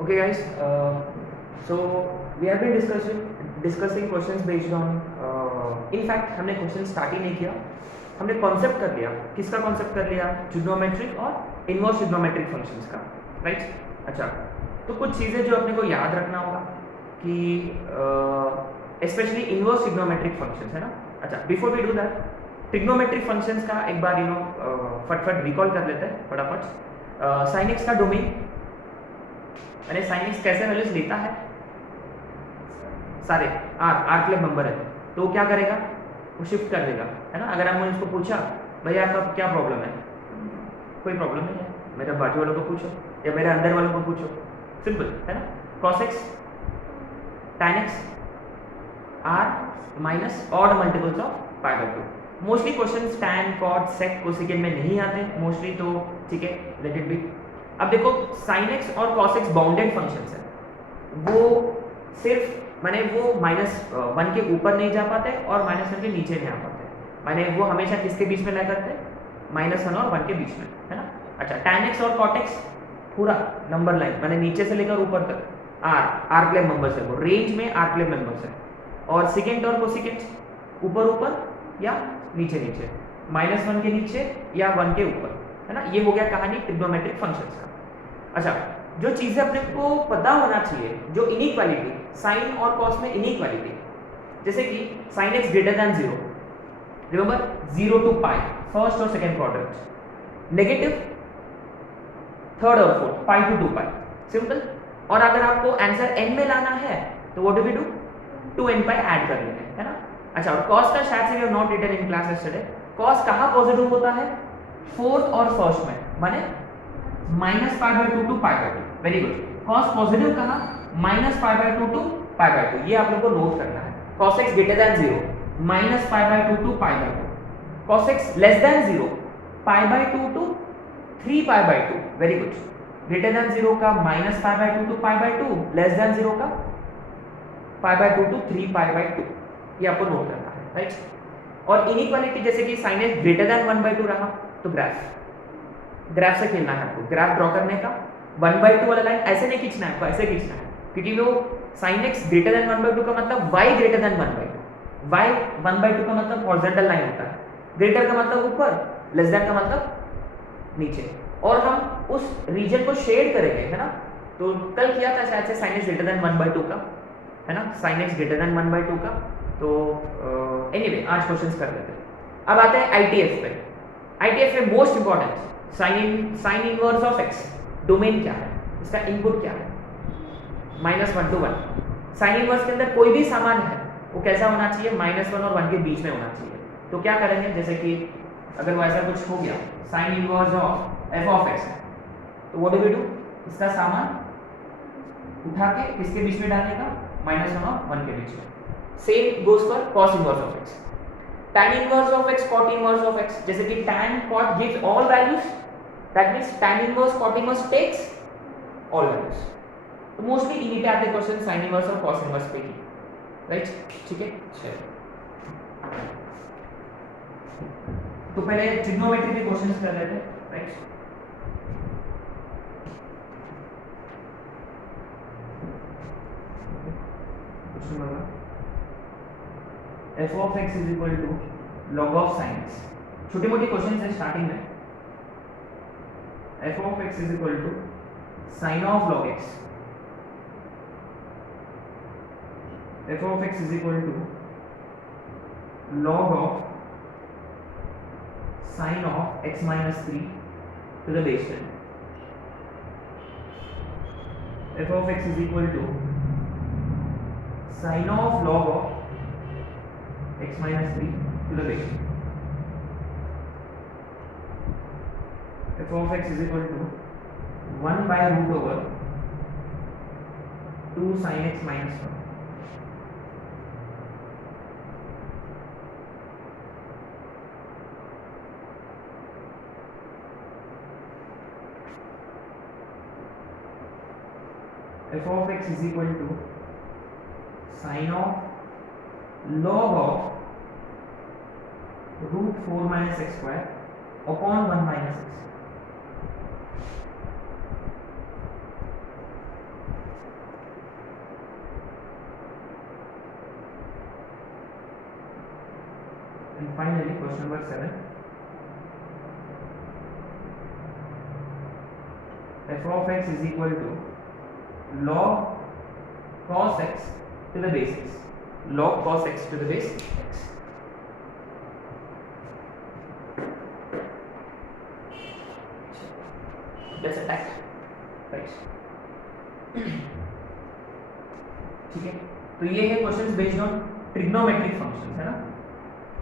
Okay, guys. So we have been discussing questions based on. In fact, हमने question start ही नहीं किया. हमने concept कर लिया. किसका कॉन्सेप्ट कर लिया? ट्रिग्नोमेट्रिक और इनवर्स ट्रिग्नोमेट्रिक फंक्शंस का, राइट? अच्छा, तो कुछ चीज़ें जो अपने को याद रखना होगा कि स्पेशली इनवर्स ट्रिग्नोमेट्रिक फंक्शंस है ना. अच्छा, before we do that, trigonometric functions का एक बार फटफट रिकॉल कर लेते हैं फटाफट. साइन एक्स का डोमेन, मैंने साइन एक्स कैसे वैल्यूज लेता है? सारे आर क्लब नंबर है तो वो क्या करेगा? वो शिफ्ट कर देगा, है ना. अगर हमने उसको पूछा भैया आपका क्या प्रॉब्लम है, कोई प्रॉब्लम नहीं है, मेरे बाजू वालों को पूछो या मेरे अंदर वालों को पूछो, सिंपल है ना. Cos x tan x are minus odd multiples of pi by 2. Mostly question tan cot sec cosecant में नहीं आते मोस्टली, तो ठीक है, लेट इट बी. अब देखो, sin x और cos x बाउंडेड फंक्शंस है, वो सिर्फ माने वो -1 के ऊपर नहीं जा पाते और -1 के नीचे नहीं आ पाते. माने वो हमेशा किसके बीच में लगा करते? -1 और 1 के बीच में, है ना. अच्छा, tan x और cot x पूरा नंबर लाइन, माने नीचे से लेकर ऊपर तक आर क्लेम नंबर्स है, वो रेंज में आर क्लेम नंबर्स है. और सेकेंड और कोसेकेंट ऊपर ऊपर या नीचे नीचे, -1 के नीचे या 1 के ऊपर, है ना. ये हो गया कहानी ट्रिग्नोमेट्रिक फंक्शंस का. अच्छा, जो चीजें अपने को पता होना चाहिए, जो इनइक्वालिटी साइन और कॉस में इनइक्वालिटी, जैसे कि sine x greater than 0, remember 0 to pi first और सेकंड क्वाड्रेंट, नेगेटिव थर्ड और fourth, pi to 2 pi, simple. और अगर आपको आंसर n में लाना है तो what do we do? 2n pi add कर लेंगे, है ना. अच्छा, और cos का शायद से we have not written in class yesterday. cos कहां पॉजिटिव होता है? फोर्थ और फर्स्ट में, माने -π/2 to π/2. Very good. cos positive कहां? -π/2 टू π/2. ये आप लोगों को नोट करना है. cos x greater than 0, -π/2 to π/2. cos x less than 0, π/2 to 3π/2. Very good. Greater than 0 का -π/2 टू π/2, लेस देन 0 का π/2 टू 3π/2. ये आपको नोट करना है, राइट. और इनइक्वालिटी जैसे कि sin x ग्रेटर देन 1/2 रहा तो ग्राफ से खेलना है आपको. ग्राफ ड्रॉ करने का 1/2 वाला लाइन ऐसे नहीं खींचना है आपको, ऐसे खींचना है, क्योंकि वो sin x ग्रेटर देन 1/2 का मतलब y ग्रेटर देन 1/2. y 1/2 का मतलब हॉरिजॉन्टल लाइन होता है, ग्रेटर का मतलब ऊपर, लेस देन का मतलब नीचे. और हम उस रीजन को शेड करेंगे, है ना. तो कल किया था शायद से sin x ग्रेटर देन 1/2 का, है ना, sin x ग्रेटर देन 1/2 का. तो एनीवे आज क्वेश्चंस कर लेते हैं. अब आते हैं आईटीएफ पे. आईटीएफ में most important sign inverse of x. Domain क्या है, इसका इनपुट क्या है? -1 to 1. साइन इनवर्स के अंदर कोई भी सामान है वो कैसा होना चाहिए? -1 और 1 के बीच में होना चाहिए. तो क्या करेंगे, जैसे कि अगर वो ऐसा कुछ हो गया, sign inverse of f of x है, तो व्हाट डू वी डू? इसका सामान उठा के किसके बीच में डालेगा? -1 और 1 के बीच में. Same goes for cos inverse of x. tan inverse of x, cot inverse of x, जैसे कि tan cot gives all values, that means tan inverse cot inverse takes all values. तो मोस्टली इन्हीं पे आते क्वेश्चन sin inverse और cos inverse पे की, right. ठीक है, चलो तो पहले ट्रिग्नोमेट्री के क्वेश्चंस कर लेते हैं, right. Question number f of x is equal to log of sin x. छोटी मोटी क्वेश्चन है स्टार्टिंग में. f of x is equal to sin of log x. f of x is equal to log of sin of x minus 3 to the base 10. f of x is equal to sin of log of x minus 3 to the base. f of x is equal to 1 by root over 2 sin x minus 1. f of x is equal to sin of log of root 4 minus x square upon 1 minus x. Finally question number 7, f of x is equal to log cos x to the base x, log cos x to the base x. Let's attack, right? ठीक है, तो ये है questions based on trigonometric functions, है ना,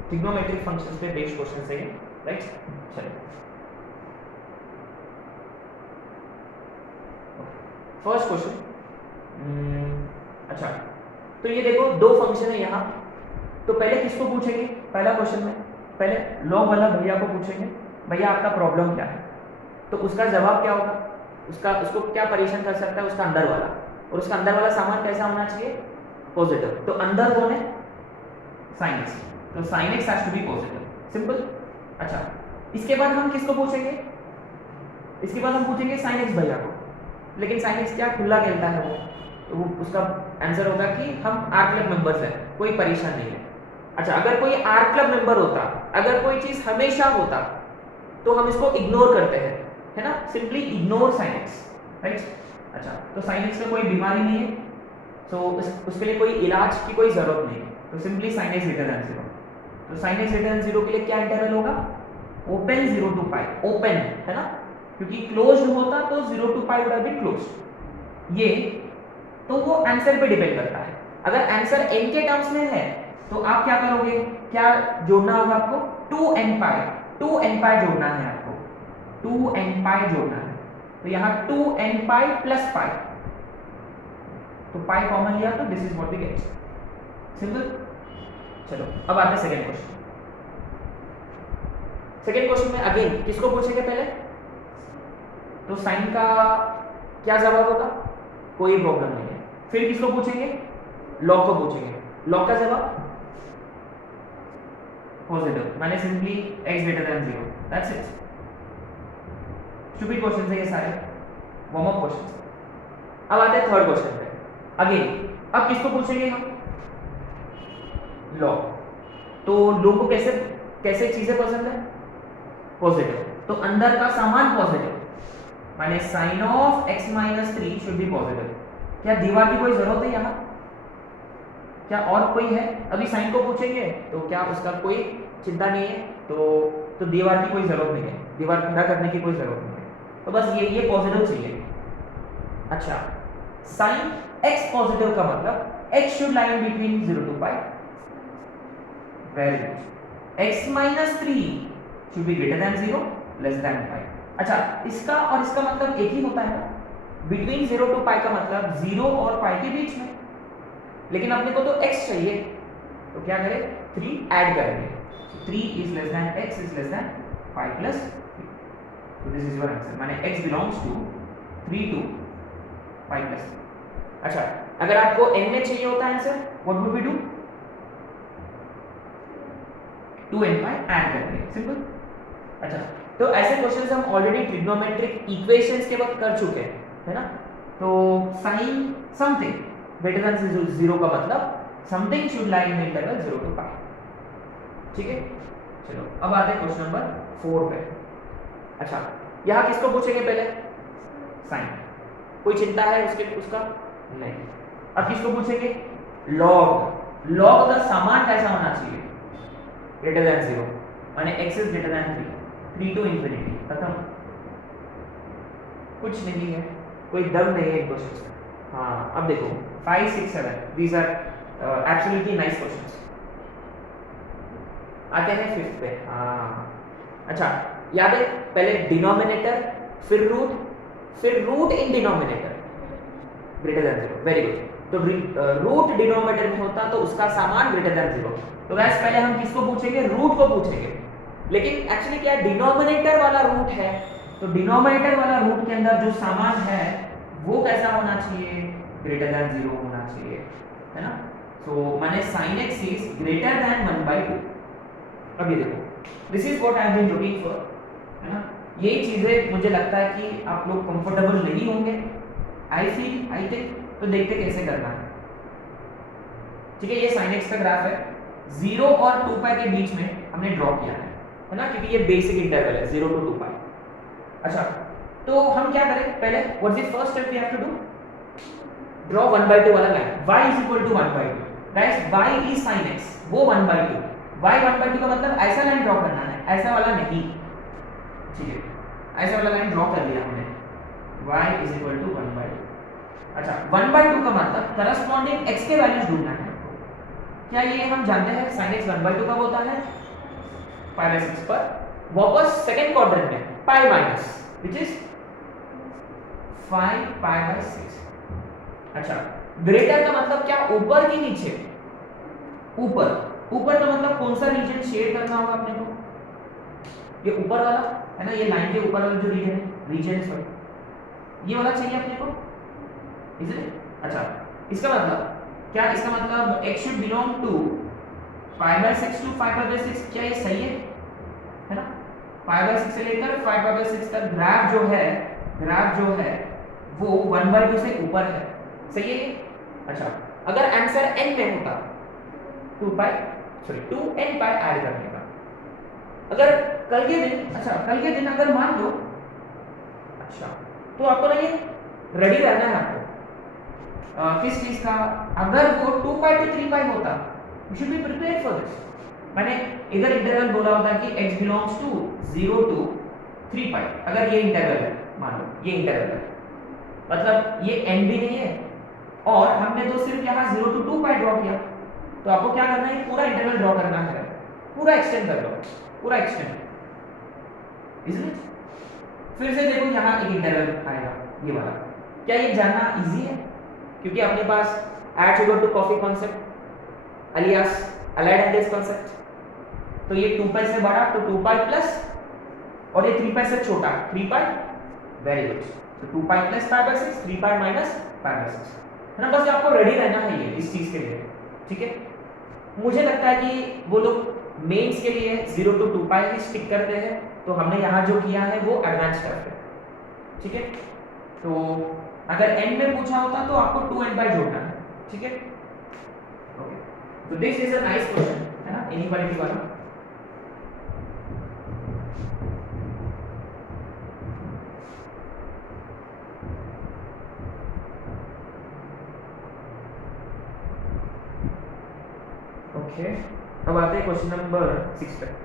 trigonometric functions पे based questions है ये, राइट? चलिए फर्स्ट क्वेश्चन। अच्छा, तो ये देखो दो फंक्शन है यहाँ, तो पहले किसको पूछेंगे? पहला क्वेश्चन में पहले लॉग वाला भैया को पूछेंगे, भैया आपका प्रॉब्लम क्या है, तो उसका जवाब क्या होगा, उसको क्या परेशान कर सकता है, उसका अंदर वाला, और उसका अंदर वाला सामान कैसा होना चाहिए? पॉजिटिव। तो अंदर कौन है? साइन एक्स, तो sine x has to be positive, simple. अच्छा, इसके बाद हम किसको पूछेंगे? इसके बाद हम पूछेंगे साइन एक्स भैया को, लेकिन साइन एक्स क्या खुला खेलता है वो, तो वो उसका आंसर होगा कि हम आर क्लब मेंबर्स हैं, कोई परेशान नहीं है। अच्छा, अगर कोई आर क्लब मेंबर होता, अगर कोई चीज हमेशा होता, तो हम इसको इग्नोर करते हैं, है ना, simply ignore sine x, right? अच्छा, तो साइन एक्स में कोई बीमारी नहीं है, तो उसके लिए कोई इलाज की कोई जरूरत नहीं है, तो simply sign x greater than 0। तो साइन एक्स ग्रेटर देन 0 के लिए क्या इंटरवल होगा? ओपन 0 to पाई, ओपन, है ना, क्योंकि क्लोज्ड होता तो 0 to pi would have been closed. ये तो वो आंसर पे डिपेंड करता है। अगर आंसर n के टर्म्स में है तो आप क्या करोगे? क्या जोड़ना होगा आपको? 2n पाई, 2n पाई जोड़ना है आपको, 2n पाई जोड़ना है। तो यहाँ 2n पाई प्लस पाई, तो पाई कॉमन लिया तो this is what we get, simple. चलो अब आते हैं सेकंड क्वेश्चन। सेकंड क्वेश्चन में अगेन किसको पूछेंगे पहले? तो साइन का क्या जवाब होगा? कोई प्रॉब्लम नहीं है। फिर किसको पूछेंगे? लॉग को पूछेंगे। लॉग का जवाब पॉजिटिव, माने simply x greater than 0, that's it. Stupid questions है ये सारे, वार्म अप क्वेश्चंस। अब आते हैं थर्ड क्वेश्चन पे। अगेन अब किसको पूछेंगे हम? लॉग। तो लॉग को कैसे चीजें पसंद है? पॉजिटिव, तो अंदर का सामान पॉजिटिव, माने sine of x minus 3 should be positive. क्या दीवार की कोई जरूरत है यहाँ? क्या और कोई है? अभी साइन को पूछेंगे तो क्या उसका कोई चिंता नहीं है, तो दीवार की कोई जरूरत नहीं है, दीवार खड़ा करने की कोई जरूरत नहीं है, तो बस ये पॉजिटिव चाहिए। अच्छा, साइन x पॉजिटिव का मतलब x should lie in between 0 to pi, very good. x minus 3 should be greater than 0, less than pi. अच्छा, इसका और इसका मतलब एक ही होता है ना, बिटवीन 0 to पाई का मतलब 0 और पाई के बीच में, लेकिन अपने को तो x चाहिए, तो क्या करें? 3 ऐड करेंगे, 3 is less than x is less than pi plus 3, तो दिस इज योर आंसर, माने x belongs to 3 to pi plus 3। अच्छा, अगर आपको n में चाहिए होता है answer, what would we do? 2n pi add करेंगे, सिंपल। अच्छा, तो ऐसे क्वेश्चंस हम ऑलरेडी ट्रिग्नोमेट्रिक इक्वेशंस के वक्त कर चुके हैं, है ना। तो साइन समथिंग ग्रेटर देन 0 का मतलब something should lie in interval 0 to पाई, ठीक है। चलो अब आते हैं क्वेश्चन नंबर 4 पे। अच्छा, यहाँ किसको पूछेंगे पहले? साइन। कोई चिंता है उसका? नहीं। अब किसको पूछेंगे? लॉग। लॉग का सामान कैसा होना चाहिए? ग्रेटर देन 0, माने x is greater then 3 to infinity, खत्म, कुछ नहीं है, कोई दम नहीं है क्वेश्चंस में। हाँ, अब देखो 5, 6, 7 these are absolutely nice questions. आते हैं 5th पे। हाँ, अच्छा, याद है पहले डिनोमिनेटर, फिर root in denominator greater than 0, very good. तो रूट डिनोमिनेटर में होता तो उसका सामान ग्रेटर देन 0। तो गैस पहले हम किसको पूछेंगे? रूट को पूछेंगे, लेकिन एक्चुअली क्या डिनोमिनेटर वाला रूट है, तो डिनोमिनेटर वाला रूट के अंदर जो सामान है वो कैसा होना चाहिए? ग्रेटर देन 0 होना चाहिए, है ना। तो माने sin x is greater than 1/2। अब ये देखो, this is what I have been looking for, है ना। यही चीजें मुझे लगता है कि आप लोग कंफर्टेबल नहीं होंगे, आई थिंक। तो देखते कैसे करना है, ठीक है। ये sin x का ग्राफ है, 0 और 2 पाई के बीच में हमने ड्रॉ किया है ना, क्योंकि ये बेसिक इंटरवल है 0 to 2 पाई। अच्छा, तो हम क्या करें, पहले what is first step we have to do, draw 1/2 वाला line, y is equal to 1/2। Guys y is sin x, वो 1/2, y 1/2 का मतलब ऐसा लाइन ड्रॉ करना है, ऐसा वाला नहीं, ठीक है, ऐसा वाला लाइन ड्रॉ कर लिया हमने, y इज इक्वल टू 1/2। अच्छा, 1/2 का मतलब करस्पॉन्डिंग x के वैल्यूज ढूंढना है। क्या ये हम जानते हैं sin x 1/2 कब होता है, π/6 पर। वापस सेकंड क्वाड्रेंट में पाई माइनस व्हिच इज 5π/6। अच्छा, ग्रेटर का मतलब क्या, ऊपर की नीचे, ऊपर, ऊपर का मतलब कौन सा रीजन शेयर करना होगा अपने को, ये ऊपर वाला है ना, ये लाइन के ऊपर वाला जो रीजन है, रीजन सॉरी, ये वाला चाहिए अपने को, इसलिए। अच्छा, इसका मतलब क्या, इसका मतलब x should belong to π/6 to 5π/6, क्या ये सही है ना, π/6 से लेकर 5π/6 तक ग्राफ जो है, ग्राफ जो है वो 1/2 से ऊपर है, सही है ये। अच्छा, अगर आंसर n में होता 2n पाई ऐड करने का, अगर कल के दिन, अच्छा कल के दिन अगर मान लो, अच्छा तो आपको ना ये रेडी रहना है आपको, किस चीज का, अगर वो 2 पाई to 3 पाई होता, you should be prepared for this. मैंने इधर इंटरवल बोला होता कि x बिलोंग्स टू 0 to 3 पाई, अगर ये इंटरवल है, मान लो ये इंटरवल है, मतलब ये n भी नहीं है, और हमने तो सिर्फ यहाँ 0 to 2 पाई ड्रॉ किया, तो आपको क्या करना है, पूरा इंटरवल ड्रॉ करना है, पूरा एक्सटेंड कर लो, पूरा एक्सटेंड, इजंट इट। फिर से देखो यहाँ एक इंटरवल आएगा, ये वाला, क्या ये जानना इजी है, क्योंकि अपने पास add sugar to coffee concept alias allied angles concept, तो ये 2 पाई से बड़ा तो 2 पाई प्लस, और ये 3 पाई से छोटा 3 पाई, वेरी गुड, तो 2 पाई प्लस π/6, 3 पाई माइनस π/6, है ना, बस आपको रेडी रहना है ये इस चीज के लिए, ठीक है। मुझे लगता है कि वो लोग मेंस के लिए 0 to 2 पाई ही स्टिक करते हैं, तो हमने यहाँ जो किया है वो एडवांस करते हैं, ठीक है। तो अगर n में पूछा होता तो आपको 2n पाई जोड़ना है, ठीक है, ओके। तो this is a nice question, है ना, इनइक्वालिटी वाला। ओके, अब आते हैं क्वेश्चन नंबर 6 पे।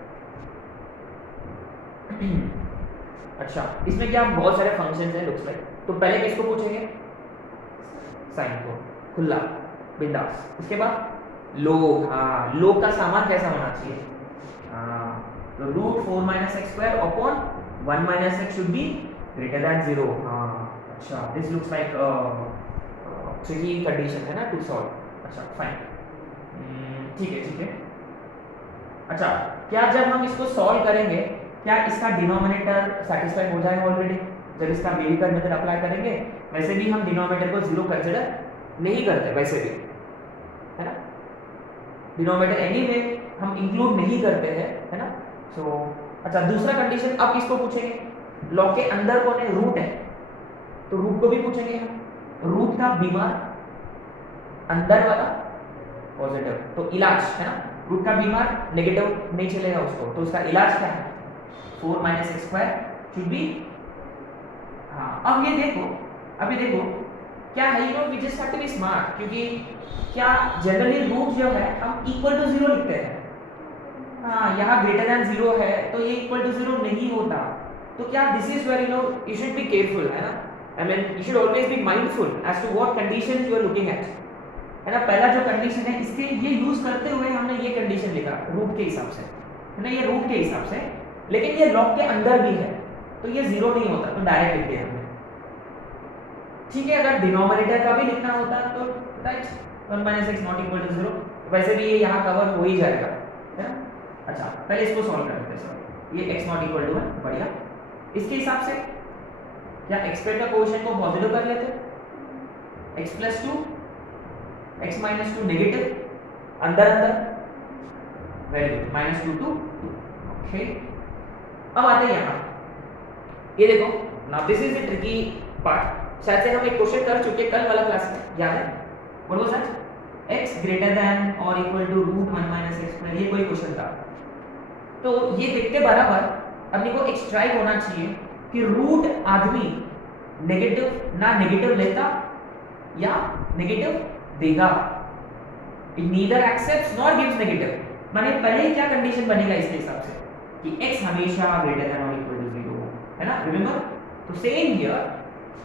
अच्छा, इसमें क्या बहुत सारे फंक्शंस हैं लुक्स लाइक, तो पहले किसको पूछेंगे, साइन को, खुला बिंदास, उसके बाद लोग, हाँ लोग का सामान कैसा होना चाहिए, हाँ तो √4 - x² upon 1 - x should be greater than 0, हाँ अच्छा, this looks like tricky condition है ना टू सॉल्व, अच्छा फाइन, ठीक है ठीक है। अच्छा, क्या जब हम इसको सॉल्व करेंगे, क्या इसका डिनोमिनेटर सेटिस्फाई हो जाएगा ऑलरेडी, जब इसका बेरीकर मेथड अप्लाई करेंगे, वैसे भी हम डिनोमिनेटर को 0 कंसिडर नहीं करते, वैसे भी, है ना, डिनोमिनेटर एनीवे हम इंक्लूड नहीं करते हैं, है ना। सो अच्छा, दूसरा कंडीशन अब किसको पूछेंगे, लॉग के अंदर कौन है, रूट है, तो रूट को भी पूछेंगे हम, रूट का बीमार अंदर वाला पॉजिटिव, तो इलाज, है ना, रूट का बीमार नेगेटिव नहीं चलेगा उसको, तो उसका इलाज क्या है, 4 - x² शुड बी, हाँ अब ये देखो, अभी देखो क्या है, you know we just have to be smart, क्योंकि क्या जनरली रूट जो है हम इक्वल टू 0 लिखते हैं, हाँ यहाँ ग्रेटर दैन 0 है तो ये इक्वल टू 0 नहीं होता, तो क्या this is where you should be careful, है ना, I mean you should always be mindful as to what condition you are looking at, है ना। पहला जो कंडीशन है, इसके ये यूज करते हुए हमने ये कंडीशन लिखा रूट के हिसाब से, है ना, ये रूट के हिसाब से, लेकिन ये लॉग के अंदर भी है तो ये 0 नहीं होता, तो डायरेक्ट लिख दिया हमने, ठीक है। अगर डिनोमिनेटर का भी लिखना होता तो right 1 - x not equal to 0, वैसे भी ये यहाँ कवर हो ही जाएगा, है ना। अच्छा, पहले इसको सॉल्व करते हैं, सॉरी ये x नॉट इक्वल टू 1, बढ़िया, इसके हिसाब से क्या x² का कोएफिशिएंट को पॉजिटिव कर लेते, x + 2 x - 2 नेगेटिव, अंदर अंदर, वेरी गुड, -2 to 2, ओके। अब आते हैं यहाँ, ये देखो, now this is the tricky part, शायद से हम एक क्वेश्चन कर चुके कल वाला क्लास में, याद है, what was that, x greater than और equal to root 1 minus x square, ये कोई क्वेश्चन था। तो ये देखते बराबर अपने को एक स्ट्राइक होना चाहिए कि रूट आदमी नेगेटिव ना नेगेटिव लेता या नेगेटिव देगा, it neither accepts nor gives negative. माने पहले क्या कंडीशन बनेगा इसके हिसाब से कि x हमेशा ग्रेटर देन और इक्वल टू 0 हो, है ना, रिमेंबर। तो सेम हियर,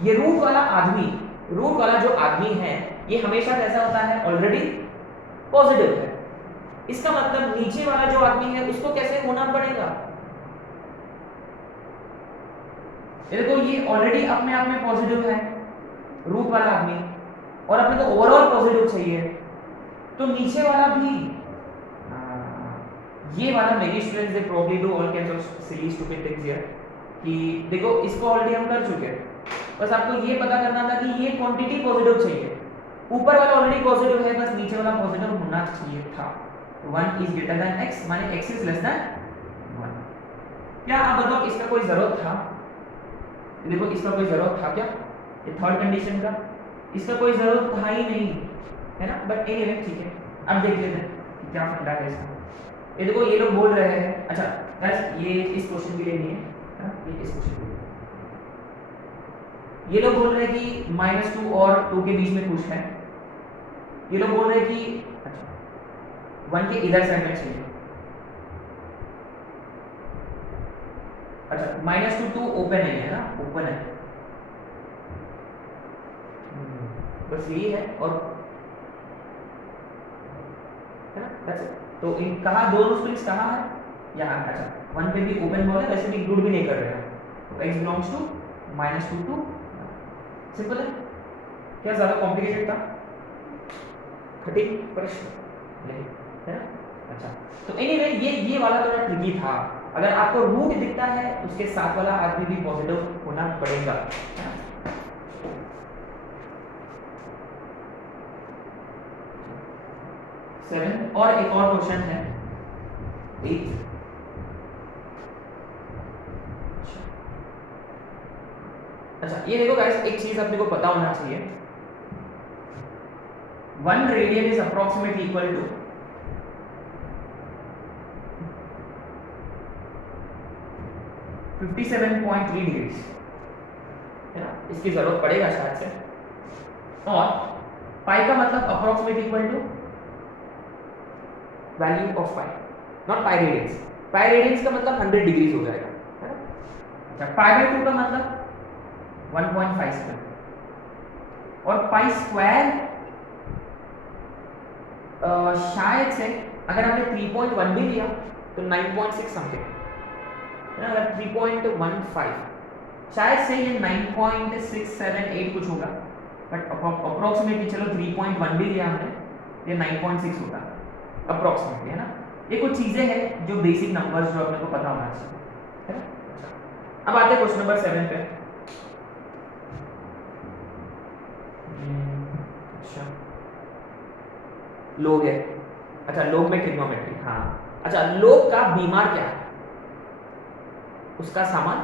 ये रूट वाला आदमी, रूट वाला जो आदमी है ये हमेशा कैसा होता है, ऑलरेडी पॉजिटिव है। इसका मतलब नीचे वाला जो आदमी है उसको कैसे होना पड़ेगा, देखो ये ऑलरेडी अपने आप में पॉजिटिव है रूट वाला आदमी, और अपने को ओवरऑल पॉजिटिव चाहिए, तो नीचे वाला भी ये वाला मेरी students they probably do all kinds of silly stupid things here कि देखो इसको ऑलरेडी हम कर चुके हैं, बस आपको ये पता करना था कि ये क्वांटिटी पॉजिटिव चाहिए, ऊपर वाला ऑलरेडी पॉजिटिव है, बस नीचे वाला पॉजिटिव होना चाहिए था। 1 इज ग्रेटर देन x माने x इज लेस देन 1। क्या आप बताओ इसका कोई जरूरत था, देखो इसका कोई जरूरत था क्या, ये थर्ड कंडीशन का इसका कोई जरूरत था ही नहीं, है ना, बट एनीवे ठीक है। अब देख लेते हैं कि क्या फंडा है इसका। ये देखो ये लोग बोल रहे हैं, अच्छा गाइस ये इस क्वेश्चन के लिए नहीं है, ये इस क्वेश्चन के लिए, ये लोग बोल रहे हैं कि -2 और 2 के बीच में कुछ है, ये लोग बोल रहे हैं कि अच्छा 1 के इधर साइड में चाहिए, अच्छा -2 2 ओपन है ना, ओपन है, बस यही है, और है ना, that's it। तो इन कहाँ दोनों स्प्रिंग्स कहाँ है, यहाँ, अच्छा 1 पे भी ओपन बोल है, वैसे भी इंक्लूड भी नहीं कर रहे हैं, तो x belongs to -2 to, simple है, क्या ज्यादा कॉम्प्लिकेटेड था, कठिन प्रश्न नहीं है ना। अच्छा तो एनीवे ये वाला थोड़ा ट्रिकी था, अगर आपको रूट दिखता है उसके साथ वाला आदमी भी पॉजिटिव होना पड़ेगा, है ना। 7 और एक और क्वेश्चन है 8। अच्छा ये देखो गाइस, एक चीज अपने को पता होना चाहिए, 1 radian is approximately equal to 57.3 degrees, है ना, इसकी जरूरत पड़ेगा शायद से, और पाई का मतलब approximately equal to value of pi, not pi radians, pi radians का मतलब 100 डिग्रीज हो जाएगा, है ना। अच्छा पाई बाय 2 का मतलब 1.57, और पाई स्क्वायर शायद से अगर हमने 3.1 भी लिया तो 9.6 समथिंग, है ना, अगर 3.15 शायद से ये 9.678 कुछ होगा, बट अप्रोक्सीमेटली चलो 3.1 भी लिया हमने, ये 9.6 होगा अप्रोक्सीमेटली, है ना। ये कुछ चीजें हैं जो बेसिक नंबर्स जो अपने को पता होना चाहिए, है ना। अब आते हैं क्वेश्चन नंबर 7 पे। अच्छा लोग है, अच्छा लोग में ट्रिग्नोमेट्री, हाँ अच्छा लोग का बीमार क्या है, उसका सामान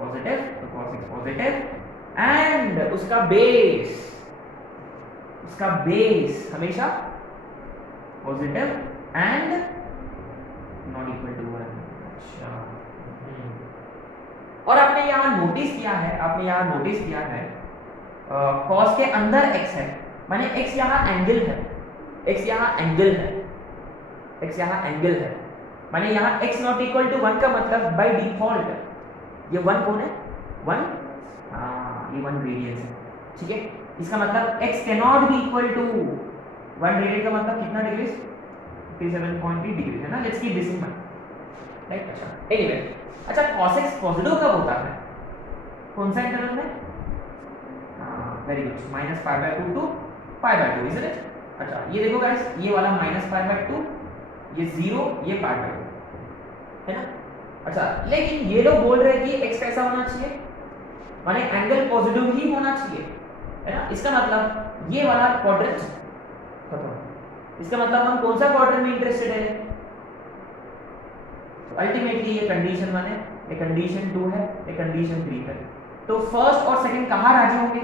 पॉजिटिव, तो cos x पॉजिटिव, एंड उसका बेस हमेशा positive and not equal to 1। अच्छा और आपने यहाँ नोटिस किया है, cos के अंदर x है, माने x यहाँ एंगल है, माने यहाँ x नॉट इक्वल टू 1 का मतलब बाय डिफॉल्ट ये 1 कौन है, 1, हाँ ये 1 रेडियन है, ठीक है। इसका मतलब x cannot be equal to 1 radian का मतलब कितना डिग्री, 57.3 डिग्री, है ना। Let's keep this in mind, right. अच्छा एनीवे, अच्छा cos x पॉजिटिव कब होता है, कौन सा इंटरवल में, very good, -π/2 to π/2, is it. अच्छा ये देखो गाइस, ये वाला -π/2, ये 0, ये π/2, है ना। अच्छा लेकिन ये लोग बोल रहे हैं कि x कैसा होना चाहिए, माने एंगल पॉजिटिव ही होना चाहिए, है ना। इसका मतलब ये वाला क्वाड्रेंट खत्म, इसका मतलब हम कौन सा क्वाड्रेंट में इंटरेस्टेड है, तो अल्टीमेटली ये कंडीशन 1 है, ये कंडीशन 2 है, ये कंडीशन 3 है। तो फर्स्ट और सेकंड कहाँ राजी होंगे,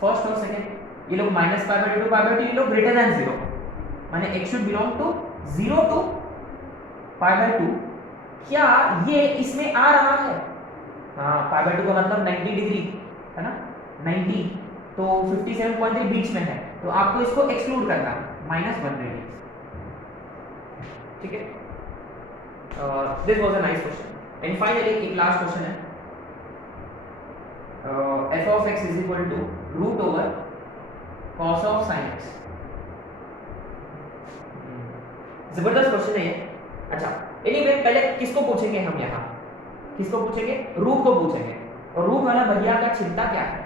फर्स्ट और सेकंड ये लोग minus pi by 2 pi by 2, ये लोग ग्रेटर देन 0, माने x should belong to 0 to pi by 2। क्या ये इसमें आ रहा है? हाँ, पाई बाय 2 का मतलब 90 डिग्री है ना, 90, तो 57.3 बीच में है, तो आपको इसको एक्सक्लूड करना है, -1 रेडियंस। ठीक है, this was a nice question. And finally एक लास्ट क्वेश्चन है, f of x is equal to root over cos of sin x। जबरदस्त क्वेश्चन है ये। अच्छा, एनीवे पहले किसको पूछेंगे हम यहाँ, किसको पूछेंगे? रूप को पूछेंगे। और रूप वाला भैया का चिंता क्या है,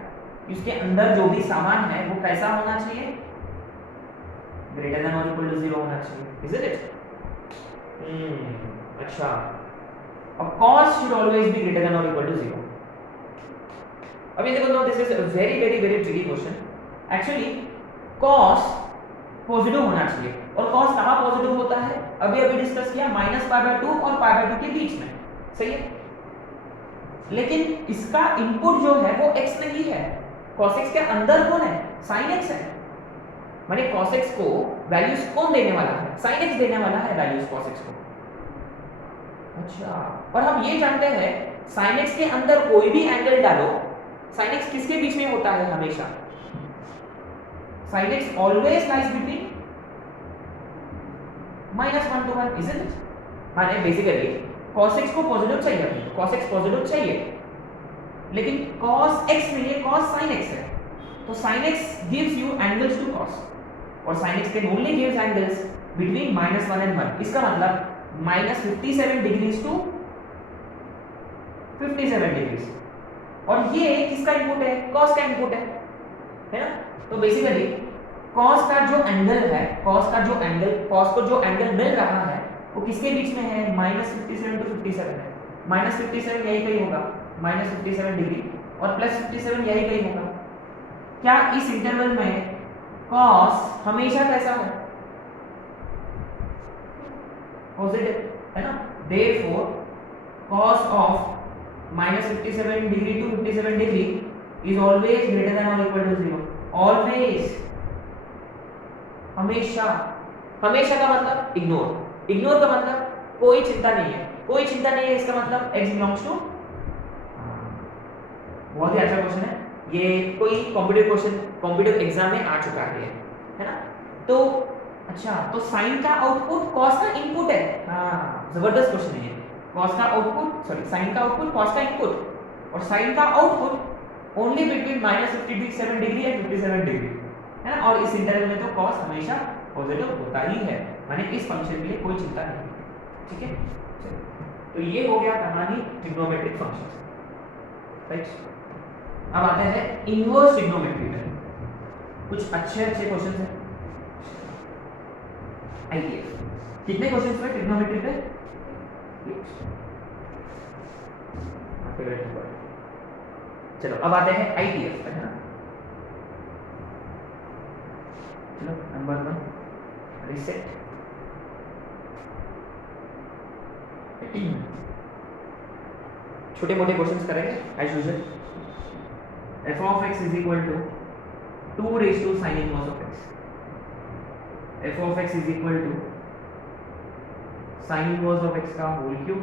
उसके अंदर जो भी सामान है वो कैसा होना चाहिए? ग्रेटर देन और इक्वल टू 0 होना चाहिए, इज इट? अच्छा, अब cos should always be greater than or equal to 0। अब ये देखो, this is very very very tricky question. Actually cos positive होना चाहिए, और cos कहाँ पॉजिटिव होता है? अभी अभी डिस्कस किया, -π/2 और π/2 के बीच में, सही है। लेकिन इसका इनपुट जो है वो x नहीं है, cos x के अंदर कौन है? sin x है। माने cos x को वैल्यूज कौन देने वाला है? sin x देने वाला है वैल्यूज cos x को। अच्छा, और हम ये जानते हैं sin x के अंदर कोई भी एंगल डालो, sin x किसके बीच में होता है? हमेशा sin x always lies between -1 to 1, isn't it? माने बेसिकली cos x को पॉजिटिव चाहिए, अपने cos x पॉजिटिव चाहिए, लेकिन cos x नहीं है, cos sin x है। तो sin x gives you angles to cos, और sin x can only gives angles between -1 and 1। इसका मतलब -57 डिग्रीज टू 57 डिग्रीज, और ये किसका इनपुट है? cos का इनपुट है ना। तो बेसिकली cos का जो एंगल है, cos को जो एंगल मिल रहा है वो किसके बीच में है? -57 to 57 है। -57 यही कहीं होगा, -57 डिग्री, और +57 यही कहीं होगा। क्या इस इंटरवल में cos हमेशा कैसा है? पॉजिटिव है ना। Therefore cos of -57 degree to 57 degree is always greater than और इक्वल टू 0। ऑलवेज, हमेशा। हमेशा का मतलब इग्नोर, इग्नोर का मतलब कोई चिंता नहीं है, कोई चिंता नहीं है, इसका मतलब x बिलोंग्स टू। बहुत ही अच्छा क्वेश्चन है ये, कोई कॉम्पिटिटिव क्वेश्चन कॉम्पिटिटिव एग्जाम में आ चुका है ना। तो अच्छा, तो साइन का आउटपुट कॉस का इनपुट है। हाँ, जबरदस्त क्वेश्चन है ये। कॉस का आउटपुट, सॉरी, साइन का आउटपुट कॉस का इनपुट, और साइन का output only between -57 degree and 57 degree, है ना। और इस इंटरवल में तो कॉस हमेशा पॉजिटिव होता ही है, माने इस फंक्शन के लिए कोई चिंता नहीं। ठीक है, तो ये हो गया कहानी ट्रिग्नोमेट्रिक फंक्शंस, राइट। अब आते हैं इनवर्स ट्रिग्नोमेट्री पे, कुछ अच्छे अच्छे क्वेश्चंस हैं। आइए, कितने क्वेश्चंस हुए ट्रिग्नोमेट्री पे? चलो अब आते हैं आईटीएफ पे, है ना। चलो नंबर 1 रीसेट। छोटे मोटे क्वेश्चंस करेंगे as usual. f of x is equal to 2 raised to sin inverse of x। f of x is equal to sin inverse of x का whole cube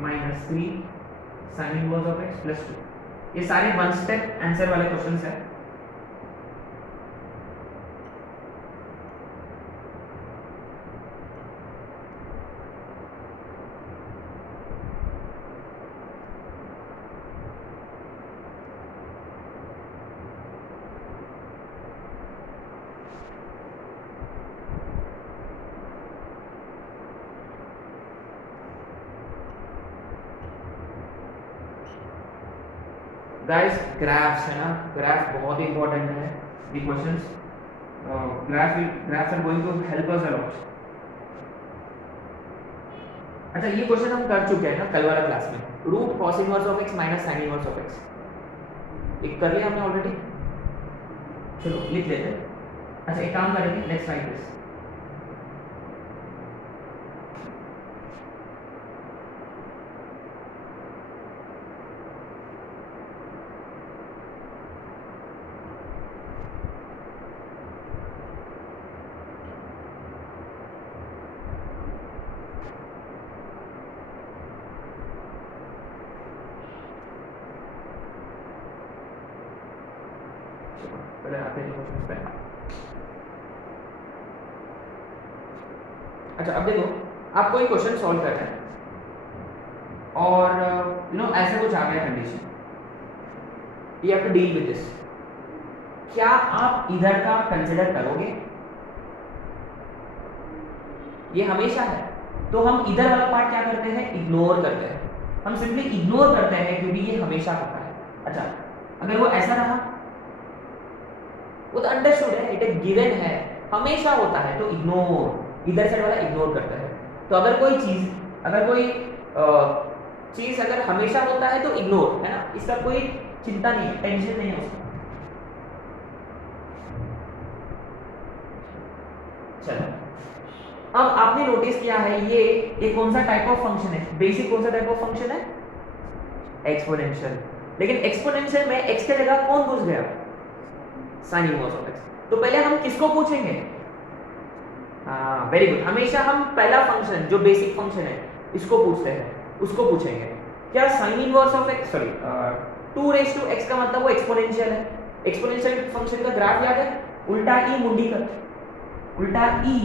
minus 3 sin inverse of x plus 2। ये सारे one step answer वाले questions हैं। Guys graphs है ना, graph बहुत ही important है। ये questions graphs are going to help us a lot. अच्छा, ये क्वेश्चन हम कर चुके हैं ना कल वाला क्लास में, root cos inverse of x minus sin inverse of x। एक कर लिया हमने ऑलरेडी, चलो लिख लेते हैं। अच्छा, एक काम करेंगे, लेट्स राइट दिस। पहले आते हैं क्वेश्चन पे। अच्छा अब देखो, आप कोई क्वेश्चन सॉल्व कर रहे हैं और ऐसे कुछ आ गया condition, you have to deal with this. क्या आप इधर का कंसिडर करोगे? ये हमेशा है, तो हम इधर वाला पार्ट क्या करते हैं? इग्नोर करते हैं। हम सिंपली इग्नोर करते हैं क्योंकि ये हमेशा होता है। अच्छा, अगर वो ऐसा रहा, वो तो अंडरस्टूड है, इट इज गिवन है, हमेशा होता है, तो इग्नोर, इधर साइड वाला इग्नोर करता है। तो अगर कोई चीज अगर हमेशा होता है तो इग्नोर, है ना, इसका कोई चिंता नहीं है, टेंशन नहीं है उसका। चलो, अब आपने नोटिस किया है ये कौन सा टाइप ऑफ फंक्शन है? बेसिक कौन सा टाइप ऑफ फंक्शन है? एक्सपोनेंशियल। लेकिन एक्सपोनेंशियल में x के जगह कौन घुस गया? Sign inverse of x। तो पहले हम किसको पूछेंगे? हाँ, वेरी गुड। हमेशा हम पहला फंक्शन जो बेसिक फंक्शन है इसको पूछते हैं, उसको पूछेंगे। क्या sign inverse of x, sorry 2 का मतलब वो एक्सपोनेंशियल है। एक्सपोनेंशियल फंक्शन का ग्राफ याद है? उल्टा ई मुंडी कट, उल्टा ई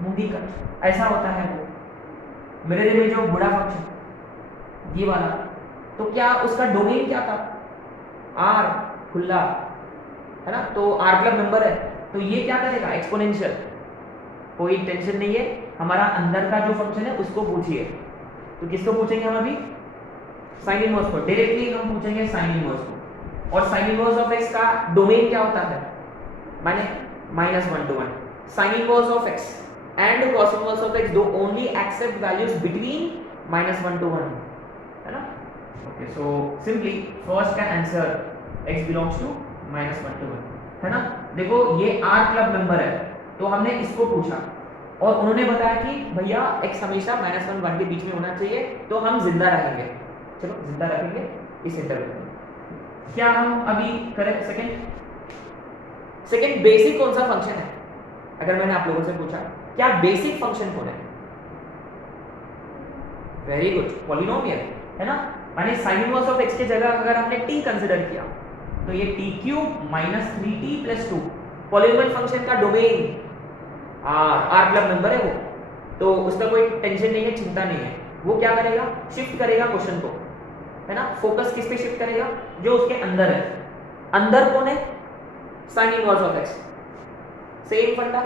मुंडी कट, ऐसा होता है वो मेरे में जो बड़ा फंक्शन ये वाला। तो क्या उसका डोमेन क्या था? आर खुला, है ना, तो आर क्लब मेंबर है, तो ये क्या करेगा? एक्सपोनेंशियल। कोई टेंशन नहीं है, हमारा अंदर का जो फंक्शन है उसको पूछिए। तो किसको पूछेंगे हम अभी? साइन इनवर्स को। डायरेक्टली हम पूछेंगे साइन इनवर्स को। और साइन इनवर्स ऑफ x का डोमेन क्या होता है? माने -1 to 1। Sine inverse of x and cos inverse of x दो only accept values between -1 to 1, है ना। ओके, सो सिंपली फर्स्ट का answer x belongs to -1 to 1, है ना। देखो ये R क्लब मेंबर है, तो हमने इसको पूछा और उन्होंने बताया कि भैया x हमेशा -1 1 के बीच में होना चाहिए, तो हम जिंदा रहेंगे। चलो जिंदा रखेंगे इस इंटरवल में। क्या हम अभी करें सेकंड बेसिक कौन सा फंक्शन है? अगर मैंने आप लोगों से पूछा क्या बेसिक फंक्शन कौन है? वेरी गुड, पॉलिनोमियल, है ना। माने साइन इनवर्स ऑफ x की जगह अगर हमने t कंसीडर किया तो ये t³ - 3t + 2 पॉलिनोमियल फंक्शन का डोमेन R क्लब मेंबर है वो, तो उसका कोई टेंशन नहीं है, चिंता नहीं है। वो क्या करेगा? शिफ्ट करेगा क्वेश्चन को, है ना। फोकस किस पे शिफ्ट करेगा? जो उसके अंदर है। अंदर कौन है? Sine inverse of x। Same फंडा,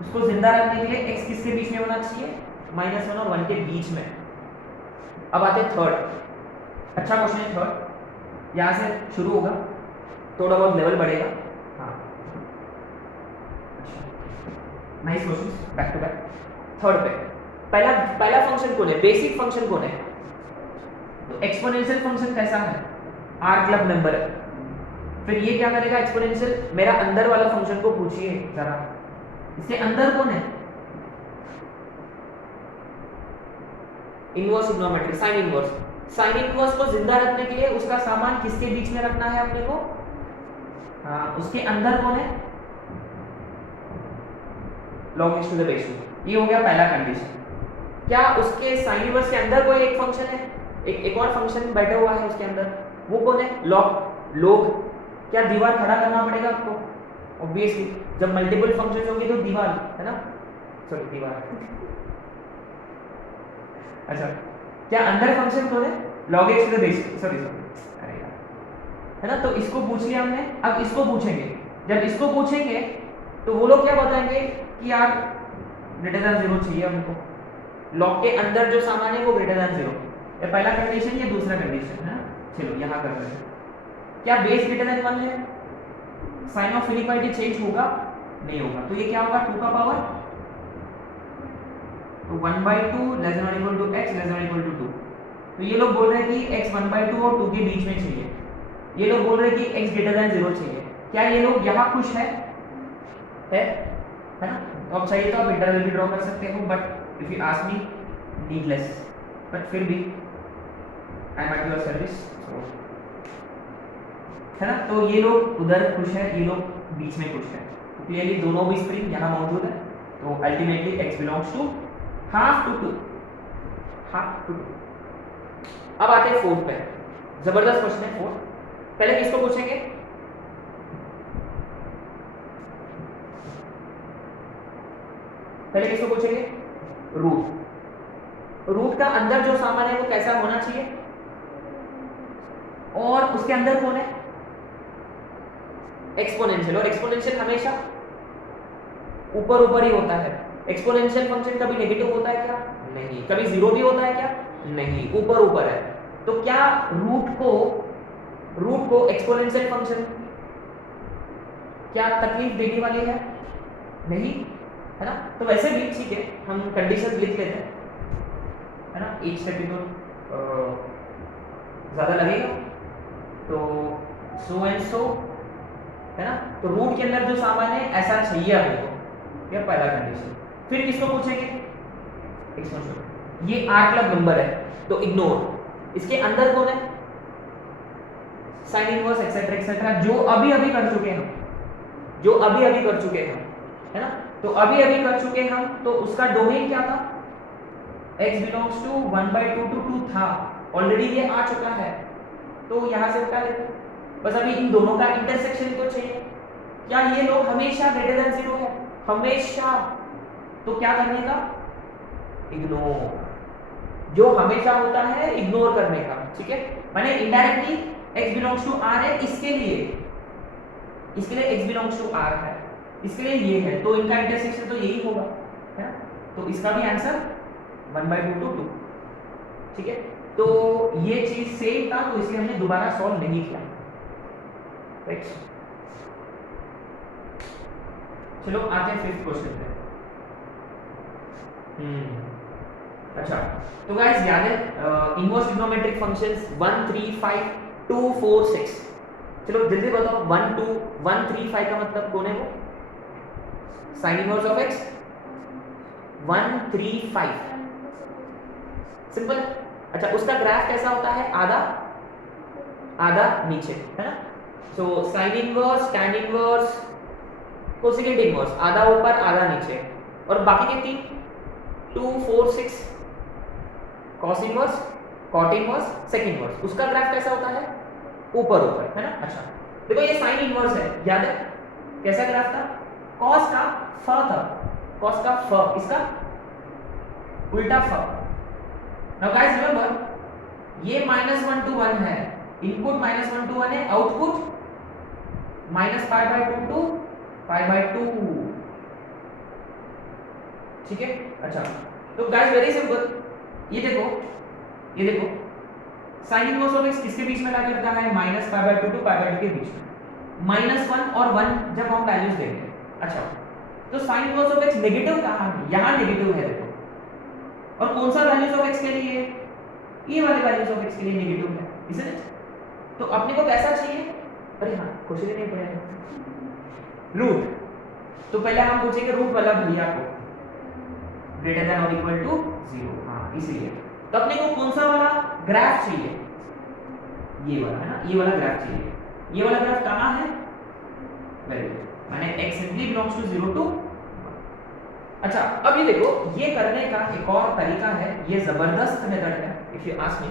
उसको जिंदा रखने के लिए x किसके बीच में होना चाहिए? -1 और 1 के बीच में। अब आते हैं थर्ड। अच्छा क्वेश्चन है थर्ड, यहां से शुरू होगा, थोड़ा बहुत लेवल बढ़ेगा। हाँ, nice question, back to back. Third पे पहला फंक्शन कौन है? बेसिक फंक्शन कौन है? तो एक्सपोनेंशियल फंक्शन कैसा है? R क्लब मेंबर है। फिर ये क्या करेगा? एक्सपोनेंशियल। मेरा अंदर वाला फंक्शन को पूछिए जरा, इसके अंदर कौन है? Inverse trigonometry, sine inverse. Sign inverse को जिंदा रखने के लिए उसका सामान किसके बीच में रखना है अपने को? हाँ, उसके अंदर कौन है? log x to the base 2। ये हो गया पहला कंडीशन। क्या उसके साइन इनवर्स के अंदर कोई एक फंक्शन है? एक और फंक्शन बैठा हुआ है उसके अंदर, वो कौन है? log। क्या दीवार खड़ा करना पड़ेगा आपको? ऑब्वियसली, जब मल्टीपल फंक्शंस होंगे तो दीवार, है ना, सॉरी दीवार। अच्छा, क्या अंदर फंक्शन कौन है? log x to the base, sorry अरे यार, है ना। तो इसको पूछ लिया हमने, अब इसको पूछेंगे। जब इसको पूछेंगे तो वो लोग क्या बताएंगे कि यार >0 चाहिए हमको, लॉग के अंदर जो सामान है वो >0। ये पहला कंडीशन, ये दूसरा कंडीशन है। चलो यहाँ करते हैं। क्या बेस >1 है? साइन ऑफ इनइक्वालिटी चेंज होगा? नहीं होगा। तो ये क्या होगा? 2 का पावर, तो 1/2 < x < 2। तो ये लोग बोल रहे हैं कि x 1/2 और 2 के बीच में चाहिए। ये लोग बोल रहे हैं कि x >0 चाहिए। क्या ये लोग यहाँ खुश है ना। तो अब चाहिए तो आप इंटरवल भी ड्रॉ कर सकते हो, but if you ask me, needless, but फिर भी I am at your service, है ना। तो ये लोग उधर खुश है, ये लोग बीच में खुश है। तो क्लियरली दोनों भी स्प्रिंग यहाँ मौजूद है, तो ultimately x belongs to half to 2। अब आते हैं फोर्थ पे, जबरदस्त क्वेश्चन है फोर्थ। पहले किसको पूछेंगे? पहले किसको पूछेंगे? रूट। रूट का अंदर जो सामान है वो कैसा होना चाहिए, और उसके अंदर कौन है? एक्सपोनेंशियल। और एक्सपोनेंशियल हमेशा ऊपर ऊपर ही होता है। एक्सपोनेंशियल फंक्शन कभी नेगेटिव होता है क्या? नहीं। कभी जीरो भी होता है क्या? नहीं, ऊपर ऊपर है। तो क्या रूट को एक्सपोनेंशियल फंक्शन क्या तकलीफ देने वाली है? नहीं, है ना। तो वैसे भी ठीक है, हम कंडीशन लिख लेते हैं, है ना। एक सेकंड तो ज्यादा लगेगा, तो सो एंड सो, है ना। तो रूट के अंदर जो सामान है ऐसा चाहिए अपने को, यह पहला कंडीशन। फिर किसको पूछेंगे? एक्सपोनेंशियल। ये आर क्लब नंबर है तो इग्नोर। इसके अंदर कौन है? साइन इनवर्स एक्सेट्रा एक्सेट्रा, जो अभी अभी कर चुके हैं, जो अभी अभी कर चुके हैं, है ना। तो अभी अभी कर चुके हम, तो उसका डोमेन क्या था? x बिलोंग्स टू 1/2 to 2 था, ऑलरेडी ये आ चुका है, तो यहां से उठा लेते हैं। बस अभी इन दोनों का इंटरसेक्शन को चाहिए। क्या ये लोग हमेशा ग्रेटर देन 0 है? हमेशा। तो क्या करने का? इग्नोर। जो हमेशा होता है इग्नोर करने का, ठीक है। माने indirectly x belongs to r है, इसके लिए x बिलोंग्स टू r है, इसके लिए ये है, तो इनका इंटरसेक्शन तो यही होगा, है ना। तो इसका भी आंसर 1/2 to 2, ठीक है। तो ये चीज सेम था, तो इसलिए हमने दोबारा सॉल्व नहीं किया, राइट। चलो आते हैं फिफ्थ क्वेश्चन पे। अच्छा, तो गाइस याद है इनवर्स ट्रिग्नोमेट्रिक फंक्शंस 1 3 5 2 4 6। चलो जल्दी बताओ, 1 2 1 3 5 का मतलब कौन है? वो sign inverse of x 1 3 5, simple. अच्छा, उसका ग्राफ कैसा होता है? आधा आधा नीचे, है ना। So sine inverse, tan inverse, cosecant inverse, आधा ऊपर आधा नीचे, और बाकी के तीन 2 4 6 cos inverse, cot inverse, sec inverse, उसका ग्राफ कैसा होता है? ऊपर ऊपर, है ना। अच्छा देखो, ये साइन इनवर्स है, याद है कैसा ग्राफ था? कॉस का फ था, कॉस का फ, इसका उल्टा फ। नाउ गाइस रिमेंबर, ये -1 to 1 है, इनपुट -1 to 1 है, आउटपुट -π/2 to π/2, ठीक है। अच्छा, तो गाइस वेरी सिंपल, ये देखो साइन इनवर्स ऑफ x किसके बीच में ला करता है? -π/2 to π/2 के बीच में। -1 और 1 जब हम वैल्यूज देंगे, अच्छा, तो sign inverse of x negative कहां है? यहां नेगेटिव है, देखो। और कौन सा वैल्यूज ऑफ x के लिए? ये वाले वैल्यूज ऑफ x के लिए नेगेटिव है, इजंट इट। तो अपने को कैसा चाहिए? अरे हां, क्वेश्चन ही नहीं पढ़ा, रूट। तो पहले हम पूछेंगे रूट वाला भैया को, ग्रेटर देन और इक्वल टू 0, हां इसलिए। तो अपने को कौन सा वाला ग्राफ चाहिए? ये वाला, है ना, ये वाला ग्राफ चाहिए। ये वाला ग्राफ कहां है? वेरी गुड, माने x simply belongs to 0 to. अच्छा, अब ये देखो, ये करने का एक और तरीका है, ये जबरदस्त मेथड है इफ यू आस्क मी।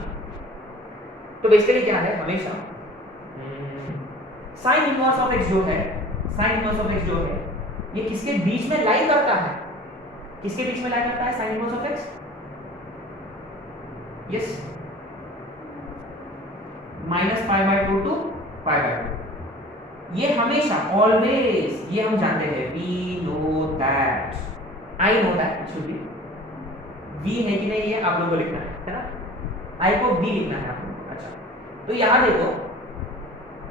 तो बेसिकली क्या है, हमेशा साइन इनवर्स ऑफ x जो है, साइन इनवर्स ऑफ x जो है, ये किसके बीच में लाई करता है? किसके बीच में लाई करता है sine inverse of x? Yes, -π/2 to π/2। ये हमेशा, ऑलवेज, ये हम जानते हैं, we know that, I know that, it should be we है कि नहीं, ये आप लोगों को लिखना है ना, आई को बी लिखना है आप लोगों को। अच्छा, तो यहां देखो,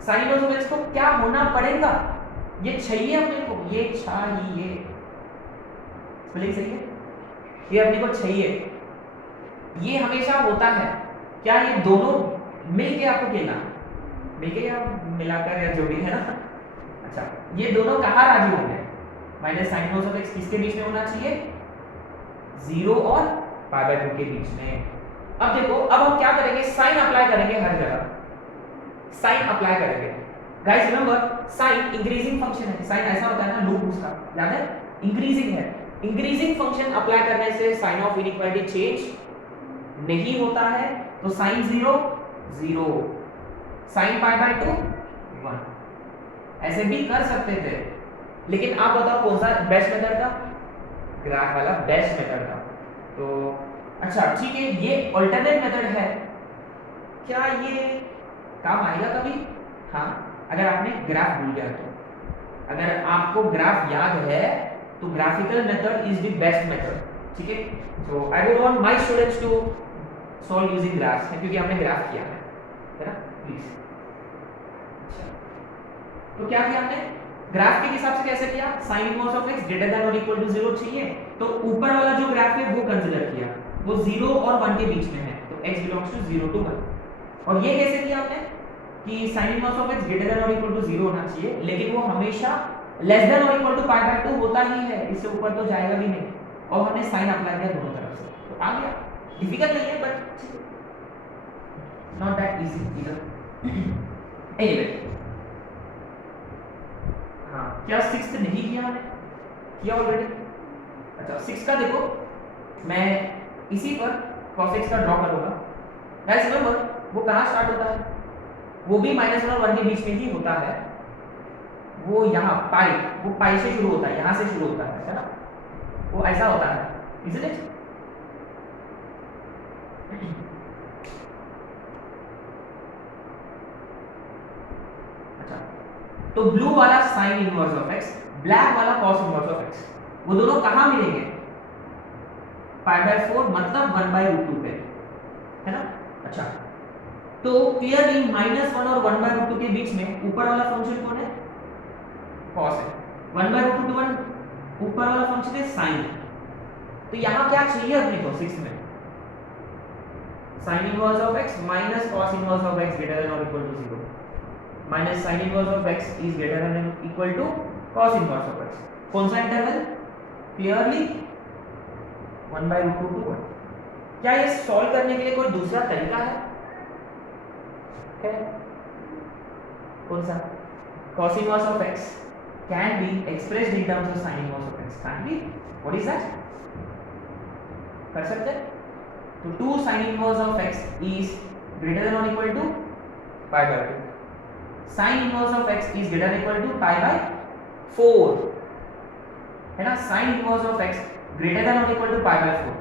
साइन इनवर्स ऑफ x को क्या होना पड़ेगा? ये चाहिए अपने को, ये चाहिए, स्पेलिंग सही है, ये अपने को चाहिए। ये हमेशा होता है क्या? ये दोनों मिलके आपको कहना, मिलके या मिलाकर या जो भी है ना। अच्छा, ये दोनों कहाँ राजी होंगे? Minus sign inverse of x किसके बीच में होना चाहिए? 0 और π/2 के बीच में। अब देखो, अब हम क्या करेंगे? साइन अप्लाई करेंगे हर जगह, साइन अप्लाई करेंगे। Guys remember, sine increasing function है, साइन ऐसा होता है ना, लूप उसका याद है, इंक्रीजिंग है। इंक्रीजिंग फंक्शन अप्लाई करने से साइन ऑफ इनइक्वालिटी चेंज नहीं होता है, तो साइन 0 0, साइन π/2 1। ऐसे भी कर सकते थे, लेकिन आप बताओ कौन सा बेस्ट मेथड था? ग्राफ वाला बेस्ट मेथड था। तो अच्छा ठीक है, ये अल्टरनेट मेथड है, क्या ये काम आएगा कभी? हाँ, अगर आपने ग्राफ भूल गया तो। अगर आपको ग्राफ याद है तो graphical method is the best method, ठीक है। So I would want my students to solve using graphs, क्योंकि हमने ग्राफ किया है ना, प्लीज। अच्छा, तो क्या किया हमने? ग्राफ के हिसाब से कैसे किया? sin inverse of x greater than और इक्वल टू 0 चाहिए, तो ऊपर वाला जो ग्राफ है वो कंसीडर किया, वो 0 और 1 के बीच में है, तो x बिलोंग्स टू 0 टू 1। और ये कैसे किया हमने कि sin inverse of x greater than और इक्वल टू 0 होना चाहिए, लेकिन वो हमेशा लेस देन और इक्वल टू पाई बाय 2 होता ही है, इससे ऊपर तो जाएगा भी नहीं, और हमने sin अप्लाई किया दोनों तरफ से, तो आ गया। डिफिकल्ट नहीं है बट नॉट दैट इजी इधर। एनीवे, हाँ, क्या 6th नहीं किया मैंने? किया ऑलरेडी। अच्छा 6 का देखो, मैं इसी पर cos x का ड्रॉ करूंगा। गाइस रिमेंबर, वो कहाँ स्टार्ट होता है? वो भी -1 और 1 के बीच में ही होता है। वो यहाँ पाई, वो पाई से शुरू होता है, यहाँ से शुरू होता है ना, वो ऐसा होता है, इजंट इट? अच्छा, तो ब्लू वाला sin inverse of x, black वाला cos इनवर्स ऑफ x, वो दोनों कहाँ मिलेंगे? पाई बाय 4 मतलब 1/√2 पे, है ना। अच्छा, तो क्लियरली -1 और 1/√2 के बीच में ऊपर वाला फंक्शन कौन है? cos है। 1/√2 टू 1 ऊपर वाला फंक्शन है sin। तो यहाँ क्या चाहिए अपने को 6 में? sin inverse of x minus cos inverse of x greater than और equal to 0 minus sin inverse of x is greater than और equal to cos inverse of x। कौन सा इंटरवल? Clearly 1/√2 to 1। क्या ये सॉल्व करने के लिए कोई दूसरा तरीका है? कौन सा? cos inverse of x can be expressed in terms of sin inverse of x, can't be? What is that? कर सकते हैं? तो 2 sin inverse of x is greater than or equal to pi by 2. sin inverse of x is greater than or equal to pi by 4, है ना। sin inverse of x greater than or equal to pi by 4,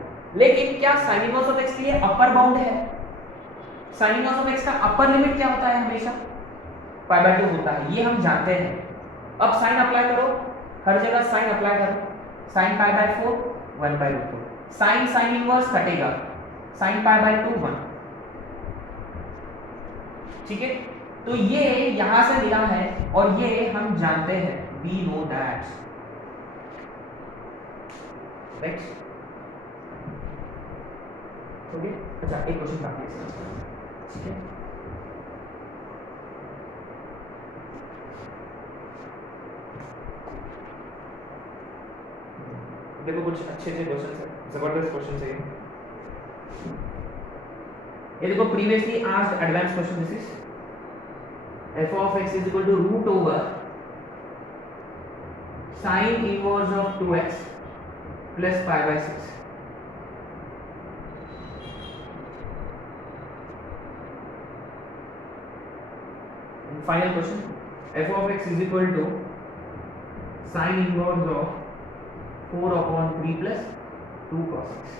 लेकिन क्या sin inverse of x के लिए upper bound है? sin inverse of x का upper limit क्या होता है? हमेशा पाई बाय 2 होता है, ये हम जानते हैं। अब sin अप्लाई करो, हर जगह sin अप्लाई करो, sin pi by 4 1/√2, sin inverse कटेगा, sin पाई बाय 2 1, ठीक है। तो ये यहां से मिला है और ये हम जानते हैं, we know that, right. Okay, अच्छा एक क्वेश्चन बाकी है, ठीक है। देखो कुछ अच्छे अच्छे क्वेश्चन है, जबरदस्त क्वेश्चन है ये। देखो previously asked advance question, this is f of x is equal to root over sin inverse of 2x plus pi by 6. And final question, f of x is equal to sin inverse of 4/3 plus 2 cos x.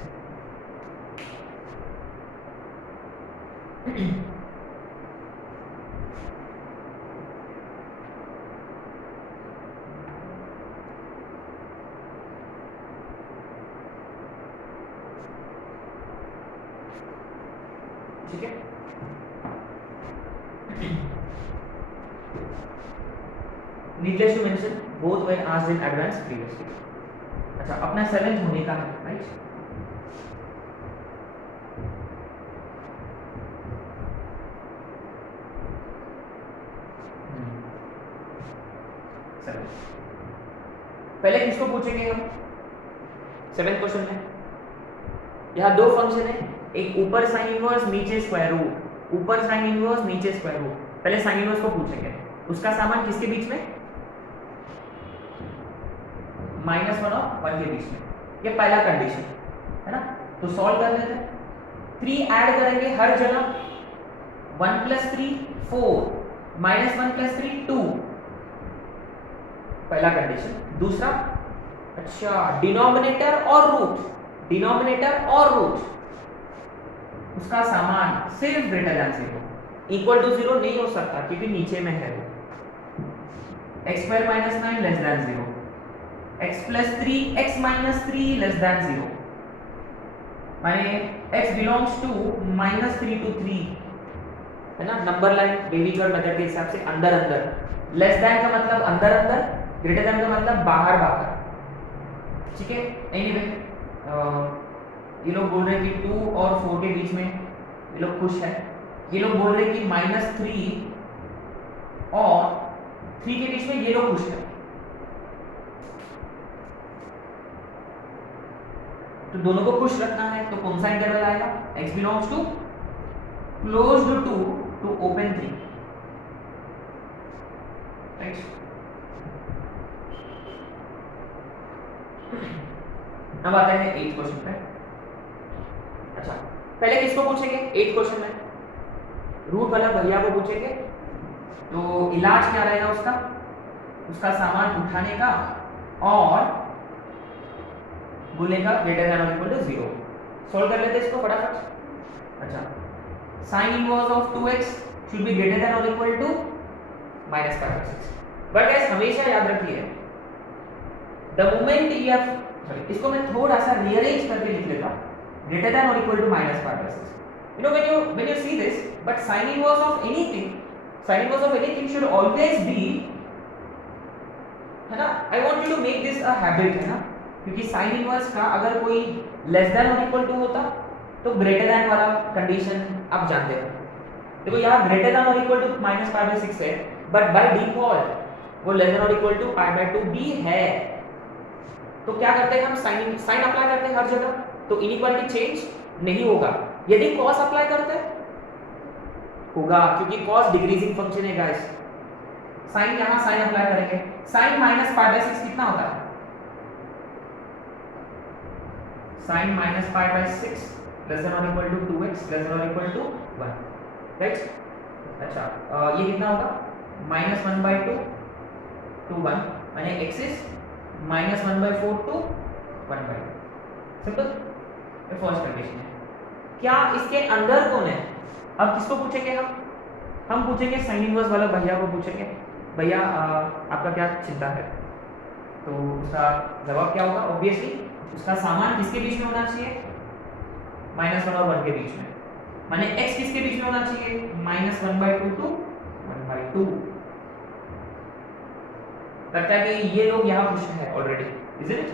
ठीक है। Needless to mention, both were asked in advance previously. अच्छा, अपना 7th होने का है, right. पहले किसको पूछेंगे हम? 7th क्वेश्चन में यहाँ दो फंक्शन है, एक ऊपर साइन इनवर्स नीचे स्क्वायर रूट, ऊपर साइन इनवर्स नीचे स्क्वायर रूट। पहले साइन इनवर्स को पूछेंगे, उसका सामान किसके बीच में? -1 और 1 के बीच में, ये पहला कंडीशन है ना। तो सॉल्व कर लेते हैं, 3 ऐड करेंगे हर जगह, 1 + 3 4, -1 + 3 2, पहला कंडीशन। दूसरा अच्छा, डिनोमिनेटर और रूट, डिनोमिनेटर और रूट उसका सामान सिर्फ ग्रेटर देन 0, इक्वल टू 0 नहीं हो सकता क्योंकि नीचे में है वो। x square minus 9 less than 0, x plus 3 x minus 3 less than 0, माने x बिलोंग्स टू -3 to 3, है ना, number line baby girl method के हिसाब से अंदर अंदर, लेस देन का मतलब अंदर अंदर, ग्रेटर देन का मतलब बाहर बाहर, ठीक है। एनीवे ये लोग बोल रहे हैं कि 2 और 4 के बीच में ये लोग खुश है, ये लोग बोल रहे हैं कि -3 और 3 के बीच में ये लोग खुश है। तो दोनों को खुश रखना है तो कौन सा इंटरवल आएगा, x belongs to closed to open 3, right. अब आते हैं 8th क्वेश्चन पे। अच्छा, पहले किसको पूछेंगे 8th क्वेश्चन में, रूट वाला भैया को पूछेंगे। तो इलाज क्या रहेगा उसका, उसका सामान उठाने का और बोलेगा ग्रेटर देन और इक्वल टू 0। सॉल्व कर लेते हैं इसको फटाफट। अच्छा, sign inverse of 2x should be greater than और इक्वल टू -5/6। बट गाइस हमेशा याद रखिए द मोमेंट you have, इसको मैं थोड़ा सा रीअरेंज करके लिख लेता हूं, ग्रेटर देन और equal to -5/6। You know when you see this, but sin inverse of anything should always be, है ना, I want you to make this a habit, है ना, क्योंकि sin इनवर्स का अगर कोई लेस देन और इक्वल टू होता तो ग्रेटर देन वाला कंडीशन आप जानते हो। देखो यहाँ ग्रेटर देन और इक्वल टू -5/6 है, बट बाय डिफॉल्ट वो लेस देन और इक्वल टू π/2 भी है। तो क्या करते हैं हम, साइन अप्लाई करते हैं हर जगह, तो इनइक्वालिटी चेंज नहीं होगा। यदि कॉस अप्लाई करते हैं होगा, क्योंकि कॉस डिक्रीजिंग फंक्शन है गाइस। साइन यहाँ साइन अप्लाई करेंगे, साइन -π/6 कितना होता है, साइन -π/6 लेस देन और equal to 2x less than और इक्वल टू 1, राइट। अच्छा, ये कितना होगा, -1/2 to 1, माने x इज -1/4 to 1/2, सिंपल। ये फर्स्ट कंडीशन है। क्या इसके अंदर कौन है, अब किसको पूछेंगे हम पूछेंगे साइन इनवर्स वाला भैया को पूछेंगे, भैया आपका क्या चिंता है। तो उसका जवाब क्या होगा, ऑब्वियसली उसका सामान किसके बीच में होना चाहिए, -1 और 1 के बीच में, माने x किसके बीच में होना चाहिए, -1/2 to 1/2। लगता है कि ये लोग यहाँ खुश है ऑलरेडी, इज इट,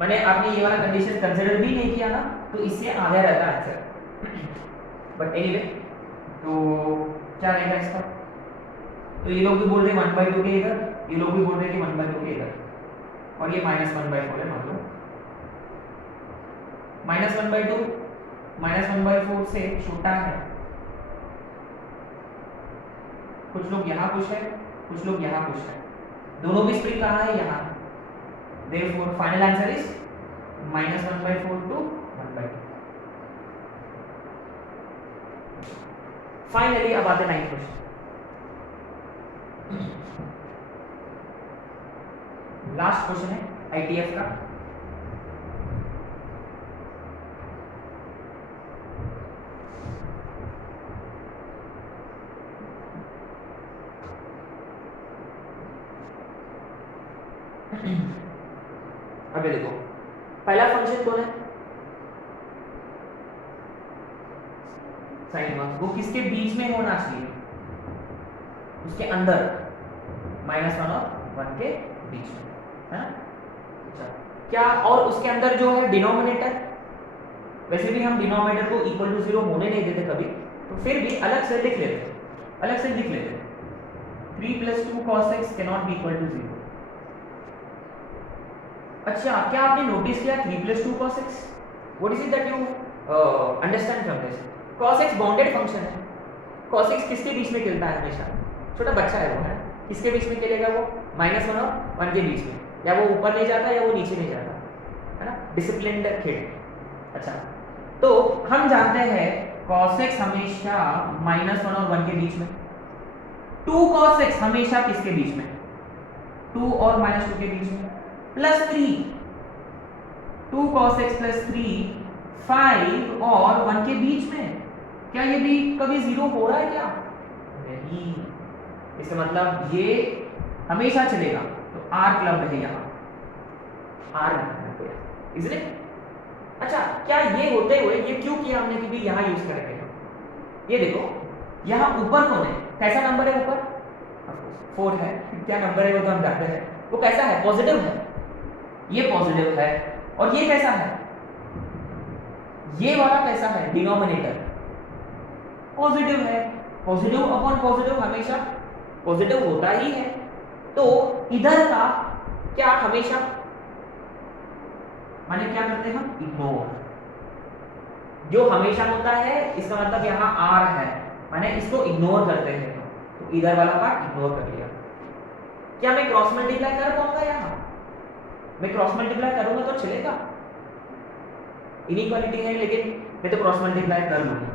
माने आपने ये वाला कंडीशन कंसीडर भी नहीं किया ना, तो इससे आगे रहता है आंसर। बट एनीवे, तो क्या रहेगा इसका, तो ये लोग भी बोल रहे हैं 1/2 के इधर, ये लोग भी बोल रहे हैं कि 1/2 के इधर, और ये -1/4 है, मान लो -1/2 -1/4 से छोटा है। कुछ लोग यहाँ खुश है, कुछ लोग यहाँ खुश है, दोनों भी स्प्रिंग कहाँ है, यहाँ। Therefore final answer is -1/4 to 1/2। Finally अब आते 9th क्वेश्चन। लास्ट क्वेश्चन है ITF का। अभी देखो, पहला फंक्शन कौन है, साइन इनवर्स, वो किसके बीच में होना चाहिए, उसके अंदर, -1 और 1 के बीच में, है ना। अच्छा, क्या और उसके अंदर जो है डिनोमिनेटर, वैसे भी हम डिनोमिनेटर को इक्वल टू 0 होने नहीं देते कभी, तो फिर भी अलग से लिख लेते, 3 + 2 cos x can not be equal to 0। अच्छा, क्या आपने नोटिस किया 3 + 2 cos x, what is it that you understand from this. cos x bounded function है, cos x किसके बीच में खेलता है हमेशा, छोटा बच्चा है वो, है किसके बीच में खेलेगा वो, -1 और 1 के बीच में, या वो ऊपर नहीं जाता या वो नीचे नहीं जाता, है ना, डिसिप्लिन्ड खेल। अच्छा, तो हम जानते हैं cos x हमेशा -1 और 1 के बीच में, 2 cos x हमेशा किसके बीच में, 2 और -2 के बीच में, प्लस 3, 2 cos x प्लस 3 5 और 1 के बीच में। क्या ये भी कभी जीरो हो रहा है क्या? नहीं। इसका मतलब ये हमेशा चलेगा, तो R क्लब है यहाँ, R है, इसलिए। अच्छा, क्या ये होते हुए ये क्यों किया हमने, क्योंकि यहाँ यूज करेंगे। ये देखो यहाँ ऊपर कौन है, कैसा नंबर है ऊपर? 4 है। क्या नंबर है वो तो हम जानते हैं, वो कैसा है? पॉजिटिव है। ये पॉजिटिव है। और ये कैसा है? ये वाला कैसा है? डिनोमिनेटर पॉजिटिव है। पॉजिटिव अपॉन पॉजिटिव हमेशा पॉजिटिव होता ही है, तो इधर का क्या हमेशा, माने क्या करते हैं हम? इग्नोर। जो हमेशा होता है इसका मतलब यहाँ R है, माने इसको इग्नोर करते हैं, तो इधर वाला पार्ट इग्नोर कर लिया। क्या मैं क्रॉस मल्टीप्लाई कर पाऊंगा यहाँ? मैं क्रॉस मल्टीप्लाई करूंगा तो चलेगा? इनइक्वालिटी है, लेकिन मैं तो क्रॉस मल्टीप्लाई कर लूंगा,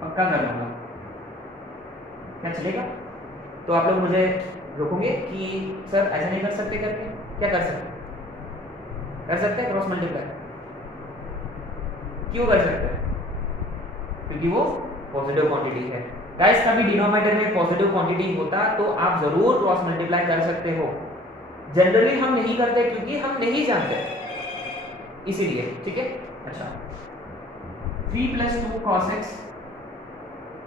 पक्का कर लूंगा। क्या चलेगा? तो आप लोग मुझे रोकोगे कि सर ऐसा नहीं कर सकते करके? क्या कर सकते? कर सकते हैं क्रॉस मल्टीप्लाई। क्यों कर सकते हैं? क्योंकि वो पॉजिटिव क्वांटिटी है। गाइस, कभी डिनोमिनेटर में पॉजिटिव क्वांटिटी होता तो आप जरूर क्रॉस मल्टीप्लाई कर सकते हो। जनरली हम नहीं करते क्योंकि हम नहीं जानते, इसीलिए। ठीक है। अच्छा, 3 + 2 cos x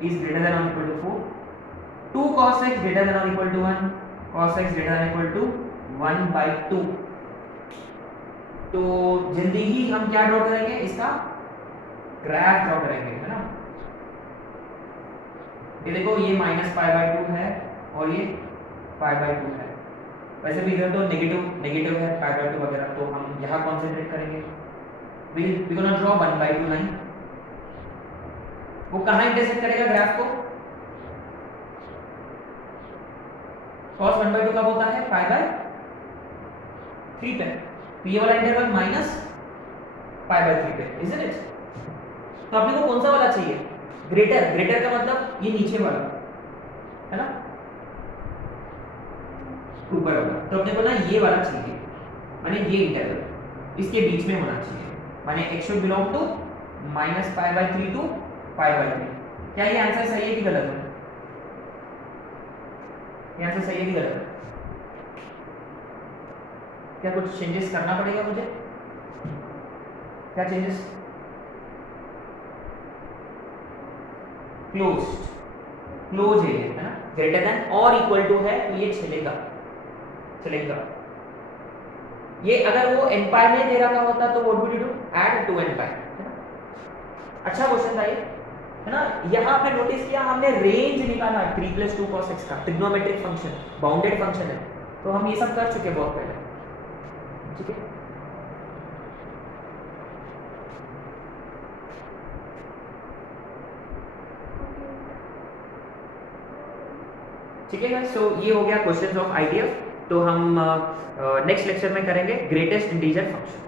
is greater than or equal to 4, 2 cos x greater than or equal to 1, cos x greater than or equal to 1/2। तो जल्दी ही हम क्या ड्रॉ करेंगे? इसका ग्राफ ड्रॉ करेंगे, है ना। ये देखो, ये -π/2 है और ये π/2 है। वैसे भी इधर तो नेगेटिव है π/2 वगैरह, तो हम यहाँ कॉन्सेंट्रेट करेंगे। We gonna draw 1/2 line. वो कहाँ इंटरसेक्ट करेगा ग्राफ को? cos 1/2 कब होता है? π/3 पे। तो ये वाला इंटरवल -π/3 पे, इजंट इट? तो अपने को कौन सा वाला चाहिए? ग्रेटर का मतलब ये नीचे वाला, है ना, ऊपर वाला। तो अपने को ना ये वाला चाहिए, माने ये इंटरवल इसके बीच में होना चाहिए, माने x should belong to -π/3 to π/3। क्या ये आंसर सही है कि गलत है? ये आंसर सही है कि गलत है? क्या कुछ चेंजेस करना पड़ेगा मुझे? क्या चेंजेस? क्लोज है ना, ग्रेटर देन और इक्वल टू है, तो ये चलेगा। ये अगर वो n पाई में दे रखा होता तो what would you do? Add 2n पाई, है ना। अच्छा क्वेश्चन था ये, है ना। यहाँ पे नोटिस किया हमने रेंज निकाला 3 + 2 cos x का, ट्रिग्नोमेट्रिक फंक्शन, बाउंडेड फंक्शन है, तो हम ये सब कर चुके बहुत पहले। ठीक है। ठीक है, सो ये हो गया क्वेश्चंस ऑफ आइडिया। तो हम नेक्स्ट लेक्चर में करेंगे ग्रेटेस्ट इंटीजर फंक्शन।